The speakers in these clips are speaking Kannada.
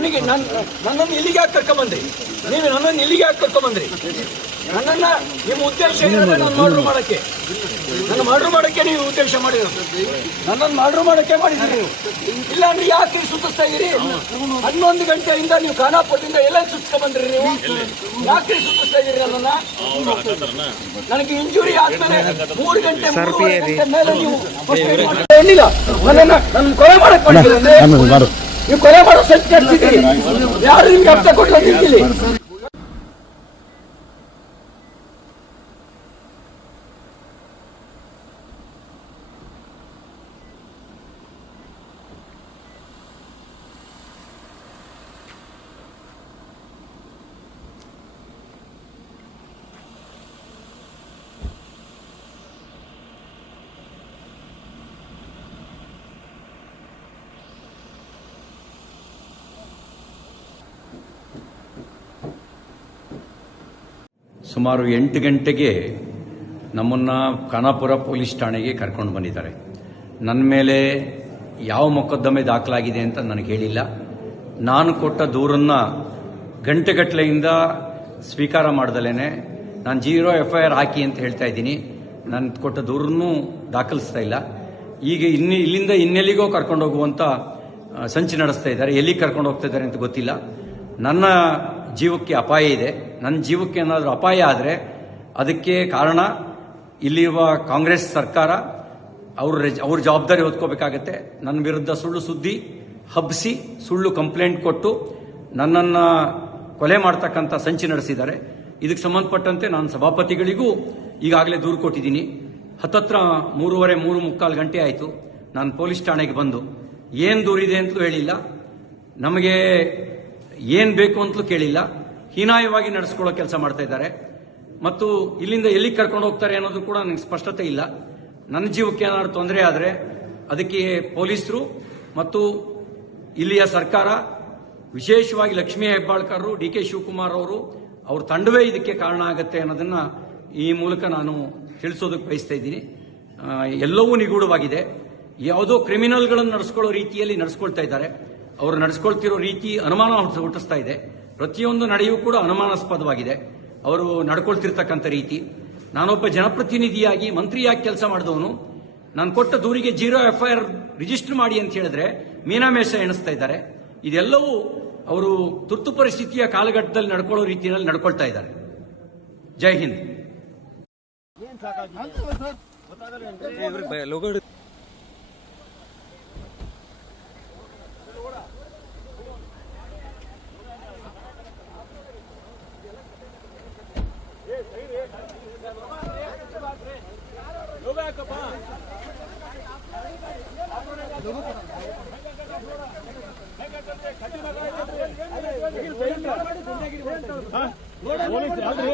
ನನ್ನನ್ನು ಇಲ್ಲಿಗೆ ಯಾಕೆ ಕರ್ಕೊಂಬಂದ್ರಿ? ನೀವು ನನ್ನನ್ನು ಇಲ್ಲಿಗೆ ಯಾಕೆ ಕರ್ಕೊಂಬಂದ್ರಿ? ನನ್ನನ್ನ ನಿಮ್ಮ ಉದ್ದೇಶ ಏನಿದೆ? ನಾನು ಮರ್ಡರ್ ಮಾಡಕ್ಕೆ, ನನ್ನ ಮರ್ಡರ್ ಮಾಡಕ್ಕೆ ನೀವು ಉದ್ದೇಶ ಮಾಡಿರೋದು. ನನ್ನನ್ನು ಮರ್ಡರ್ ಮಾಡಕ್ಕೆ ಮಾಡಿದ್ರಿ. ಇಲ್ಲಾಂದ್ರೆ ಯಾಕೆ ಸುತ್ತಿಸ್ತಾ ಇದೀರಿ? 11 ಗಂಟೆಯಿಂದ ನೀವು ಖಾನಾಪುರದಿಂದ ಎಲ್ಲ ಸುತ್ಕೊಂಡ್ಬಂದ್ರಿ. ನೀವು ಯಾಕೆ ಸುತ್ತಿಸ್ತಾ ಇದೀರಿ ನನ್ನನ್ನ? ನನಗೆ ಇಂಜುರಿ ಆದ್ಮೇಲೆ 3 ಗಂಟೆ ಮೇಲೆ ನೀವು ನನ್ನ ಕೊಲೆ ಮಾಡಕ್ ಮಾಡಿದ್ರೆ ನೀವು ಕೊಲೆ ಮಾಡೋ ಸತ್ಯ ನಡೆಸಿದ್ರಿ. ಯಾರು ನಿಮ್ಗೆ ಅರ್ಥ ಕೊಟ್ಟಿಲ್ಲ. ಸುಮಾರು 8 ಗಂಟೆಗೆ ನಮ್ಮನ್ನು ಖಾನಾಪುರ ಪೊಲೀಸ್ ಠಾಣೆಗೆ ಕರ್ಕೊಂಡು ಬಂದಿದ್ದಾರೆ. ನನ್ನ ಮೇಲೆ ಯಾವ ಮೊಕದ್ದಮೆ ದಾಖಲಾಗಿದೆ ಅಂತ ನನಗೆ ಹೇಳಿಲ್ಲ. ನಾನು ಕೊಟ್ಟ ದೂರನ್ನು ಗಂಟೆಗಟ್ಟಲೆಯಿಂದ ಸ್ವೀಕಾರ ಮಾಡ್ದಲೇನೆ ನಾನು 0 FIR ಹಾಕಿ ಅಂತ ಹೇಳ್ತಾ ಇದ್ದೀನಿ. ನಾನು ಕೊಟ್ಟ ದೂರನ್ನು ದಾಖಲಿಸ್ತಾ ಇಲ್ಲ. ಈಗ ಇಲ್ಲಿಂದ ಇನ್ನೆಲ್ಲಿಗೋ ಕರ್ಕೊಂಡು ಹೋಗುವಂಥ ಸಂಚು ನಡೆಸ್ತಾ ಇದ್ದಾರೆ. ಎಲ್ಲಿಗೆ ಕರ್ಕೊಂಡು ಹೋಗ್ತಾ ಇದ್ದಾರೆ ಅಂತ ಗೊತ್ತಿಲ್ಲ. ನನ್ನ ಜೀವಕ್ಕೆ ಅಪಾಯ ಇದೆ. ನನ್ನ ಜೀವಕ್ಕೆ ಏನಾದರೂ ಅಪಾಯ ಆದರೆ ಅದಕ್ಕೆ ಕಾರಣ ಇಲ್ಲಿರುವ ಕಾಂಗ್ರೆಸ್ ಸರ್ಕಾರ. ಅವ್ರ ಜವಾಬ್ದಾರಿ ಹೊತ್ಕೋಬೇಕಾಗತ್ತೆ. ನನ್ನ ವಿರುದ್ಧ ಸುಳ್ಳು ಸುದ್ದಿ ಹಬ್ಬಿಸಿ ಸುಳ್ಳು ಕಂಪ್ಲೇಂಟ್ ಕೊಟ್ಟು ನನ್ನನ್ನು ಕೊಲೆ ಮಾಡ್ತಕ್ಕಂಥ ಸಂಚು ನಡೆಸಿದ್ದಾರೆ. ಇದಕ್ಕೆ ಸಂಬಂಧಪಟ್ಟಂತೆ ನಾನು ಸಭಾಪತಿಗಳಿಗೂ ಈಗಾಗಲೇ ದೂರು ಕೊಟ್ಟಿದ್ದೀನಿ. ಹತ್ತತ್ರ 3:45 ಗಂಟೆ ಆಯಿತು ನಾನು ಪೊಲೀಸ್ ಠಾಣೆಗೆ ಬಂದು. ಏನು ದೂರಿದೆ ಅಂತಲೂ ಹೇಳಿಲ್ಲ, ನಮಗೆ ಏನು ಬೇಕು ಅಂತಲೂ ಕೇಳಿಲ್ಲ. ಹೀನಾಯವಾಗಿ ನಡೆಸ್ಕೊಳ್ಳೋ ಕೆಲಸ ಮಾಡ್ತಾ ಇದ್ದಾರೆ. ಮತ್ತು ಇಲ್ಲಿಂದ ಎಲ್ಲಿಗೆ ಕರ್ಕೊಂಡು ಹೋಗ್ತಾರೆ ಅನ್ನೋದು ಕೂಡ ನನಗೆ ಸ್ಪಷ್ಟತೆ ಇಲ್ಲ. ನನ್ನ ಜೀವಕ್ಕೆ ಏನಾದರೂ ತೊಂದರೆ ಆದರೆ ಅದಕ್ಕೆ ಪೊಲೀಸರು ಮತ್ತು ಇಲ್ಲಿಯ ಸರ್ಕಾರ, ವಿಶೇಷವಾಗಿ ಲಕ್ಷ್ಮೀ ಹೆಬ್ಬಾಳ್ಕರ್, DK ಶಿವಕುಮಾರ್ ಅವ್ರ ತಂಡವೇ ಇದಕ್ಕೆ ಕಾರಣ ಆಗುತ್ತೆ ಅನ್ನೋದನ್ನು ಈ ಮೂಲಕ ನಾನು ತಿಳಿಸೋದಕ್ಕೆ ಬಯಸ್ತಾ ಇದ್ದೀನಿ. ಎಲ್ಲವೂ ನಿಗೂಢವಾಗಿದೆ. ಯಾವುದೋ ಕ್ರಿಮಿನಲ್ಗಳನ್ನು ನಡೆಸ್ಕೊಳ್ಳೋ ರೀತಿಯಲ್ಲಿ ನಡೆಸ್ಕೊಳ್ತಾ ಇದ್ದಾರೆ. ಅವರು ನಡೆಸ್ಕೊಳ್ತಿರೋ ರೀತಿ ಅನುಮಾನ ಹುಟ್ಟಿಸ್ತಾ ಇದೆ. ಪ್ರತಿಯೊಂದು ನಡೆಯೂ ಕೂಡ ಅನುಮಾನಾಸ್ಪದವಾಗಿದೆ ಅವರು ನಡ್ಕೊಳ್ತಿರ್ತಕ್ಕಂಥ ರೀತಿ. ನಾನೊಬ್ಬ ಜನಪ್ರತಿನಿಧಿಯಾಗಿ ಮಂತ್ರಿಯಾಗಿ ಕೆಲಸ ಮಾಡಿದವನು. ನಾನು ಕೊಟ್ಟ ದೂರಿಗೆ 0 FIR ರಿಜಿಸ್ಟರ್ ಮಾಡಿ ಅಂತ ಹೇಳಿದ್ರೆ ಮೀನಾಮೇಷ ಎಣಿಸ್ತಾ ಇದ್ದಾರೆ. ಇದೆಲ್ಲವೂ ಅವರು ತುರ್ತು ಪರಿಸ್ಥಿತಿಯ ಕಾಲಘಟ್ಟದಲ್ಲಿ ನಡ್ಕೊಳ್ಳೋ ರೀತಿಯಲ್ಲಿ ನಡ್ಕೊಳ್ತಾ ಇದ್ದಾರೆ. ಜೈ ಹಿಂದ್.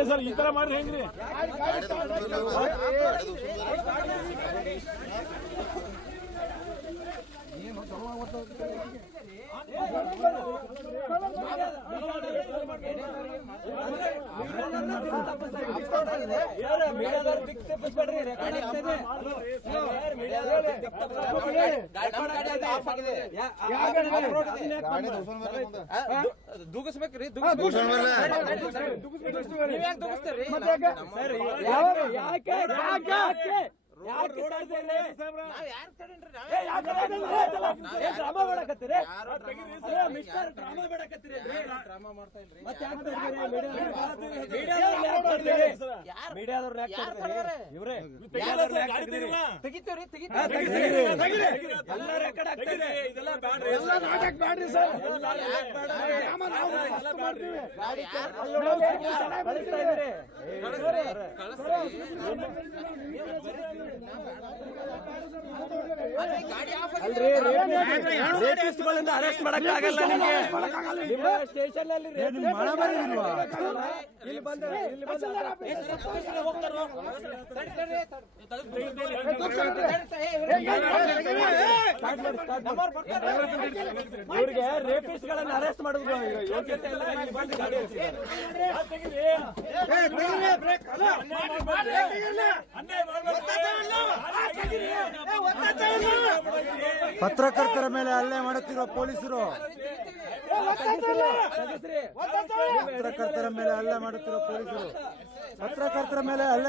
ಸರ್ ಈ ತರ ಮಾಡ್ರಿ ಹೆಂಗ್ರಿ? ದೂಗಿಸ್ಬೇಕ್ರಿ ಅರೆಸ್ಟ್ ಮಾಡಕ್ಕಾಗಲ್ಲ ನಿಮ್ಗೆ. ನಿಮ್ಮ ಸ್ಟೇಷನ್ ಅಲ್ಲಿ ಇವ್ರಿಗೆ ರೇಪಿಸ್ಟ್ ಗಳನ್ನ ಅರೆಸ್ಟ್ ಮಾಡೋದು ಯೋಗ್ಯತೆ ಇಲ್ಲ. ಪತ್ರಕರ್ತರ ಮೇಲೆ ಹಲ್ಲೆ ಮಾಡುತ್ತಿರುವ ಪೊಲೀಸರು ತಗಸ್ರಿ. ಪತ್ರಕರ್ತರ ಮೇಲೆ ಹಲ್ಲೆ ಮಾಡುತ್ತಿರುವ ಪೊಲೀಸರು ಪತ್ರಕರ್ತರ ಮೇಲೆ ಹಲ್ಲೆ